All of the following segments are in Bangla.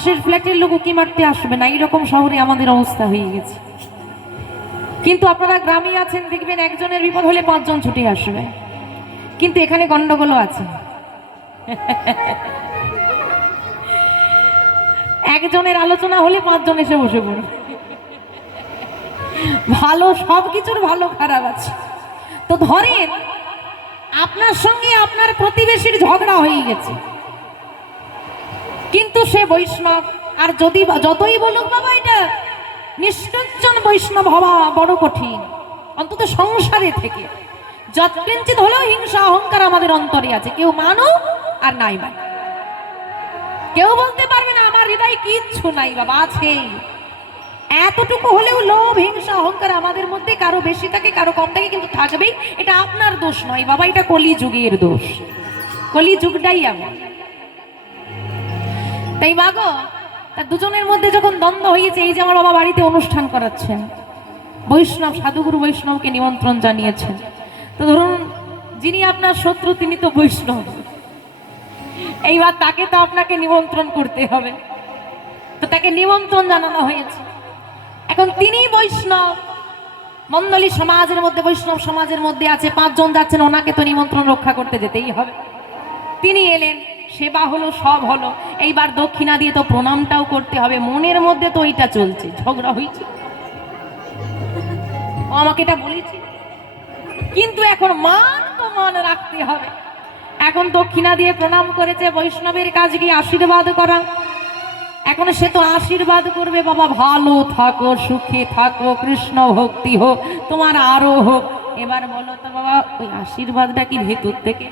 পাশের ফ্ল্যাটের লোক উকি মারতে আসবে না, এইরকম শহরে আমাদের অবস্থা হয়ে গেছে। কিন্তু আপনারা গ্রামে আছেন, দেখবেন একজনের বিপদ হলে 5 জন ছুটে আসবে। কিন্তু এখানে গন্ডগোল আছে, একজনের আলোচনা হলে 5 জন এসে বসে পড়ে। ভালো, সবকিছুর ভালো খারাপ আছে। তো ধরেন আপনার সঙ্গে আপনার প্রতিবেশীর ঝগড়া হয়ে গেছে, কিন্তু সে বৈষ্ণব, আর যদি যতই বলুক বাবা এটা নিষ্ঠুরজন বৈষ্ণব হওয়া বড় কঠিন, অন্তত সংসারে থেকে যৎকিঞ্চিত হলেও হিংসা অহংকার আমাদের অন্তরে আছে, কেউ মানুক আর নাই মানে, কেউ বলতে পারবে না আমার হৃদয়ে কিচ্ছু নাই, বাবা আছে। এতটুকু হলেও লোভ হিংসা অহংকার আমাদের মধ্যে কারো বেশি থাকে কারো কম থাকে, কিন্তু থাকবেই। এটা আপনার দোষ নয় বাবা, এটা কলিযুগের দোষ, কলিযুগটাই এমন। তাই মাগো, তা দুজনের মধ্যে যখন দ্বন্দ্ব হয়েছে, এই যে আমার বাবা বাড়িতে অনুষ্ঠান করাচ্ছেন, বৈষ্ণব সাধুগুরু বৈষ্ণবকে নিমন্ত্রণ জানিয়েছেন, তো ধরুন যিনি আপনার শত্রু তিনি তো বৈষ্ণব, এইবার তাকে তো আপনাকে নিমন্ত্রণ করতে হবে, তো তাকে নিমন্ত্রণ জানানো হয়েছে। এখন তিনি বৈষ্ণব, মণ্ডলী সমাজের মধ্যে বৈষ্ণব সমাজের মধ্যে আছে, 5 জন যাচ্ছেন, ওনাকে তো নিমন্ত্রণ রক্ষা করতে যেতেই হবে। তিনি এলেন, সেবা হলো, সব হলো, এইবার দক্ষিণা দিয়ে তো প্রণামটাও করতে হবে। মনের মধ্যে তো ওইটা চলছে, ঝগড়া হয়েছে, ও আমাকে এটা বলেছে, কিন্তু এখন মান তো মান রাখতে হবে। এখন দক্ষিণা দিয়ে প্রণাম করেছে, বৈষ্ণবের কাজ কি আশীর্বাদ করা। এখন সে তো আশীর্বাদ করবে, বাবা ভালো থাকো, সুখে থাকো, কৃষ্ণ ভক্তি হোক তোমার আরো হোক। এবার বলো তো বাবা, ওই আশীর্বাদটা কি ভেতর থেকে?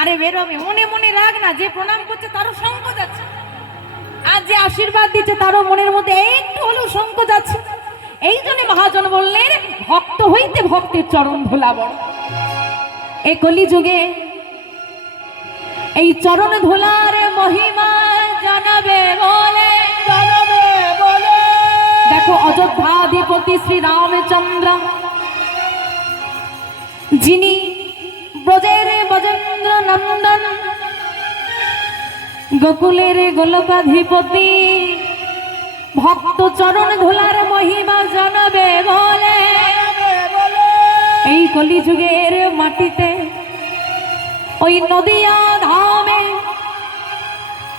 আরে বেরোবে, মনে মনে রাগ না, যে প্রণাম করছে তারও সংকোচ আছে, আর যে আশীর্বাদ দিচ্ছে তারও মনের মধ্যে একটু হলেও সংকোচ আছে। এই জন্য মহাজন বললেন, ভক্ত হইতে ভক্তের চরণ ধুলা বড়। এই কলিযুগে এই চরণ ধুলার মহিমা জানাবে বলে, দেখো অযোধ্যাধিপতি শ্রী রামচন্দ্র, যিনি ব্রজের ব্রজেন্দ্র নন্দন, গোকুলের গোলকাধিপতি, ভক্ত চরণ ধুলার মহিমা জানাবে বলে। এই কলিযুগের মাটিতে ওই নদিয়া ধামে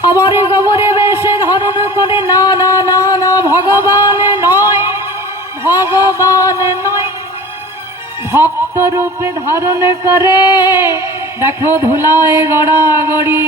আবার গোবরে বেশে ধারণ করে, না না না না, ভগবান নয়, ভগবান নয়, ভক্ত রূপে ধারণ করে। দেখো ধুলায় গড়াগড়ি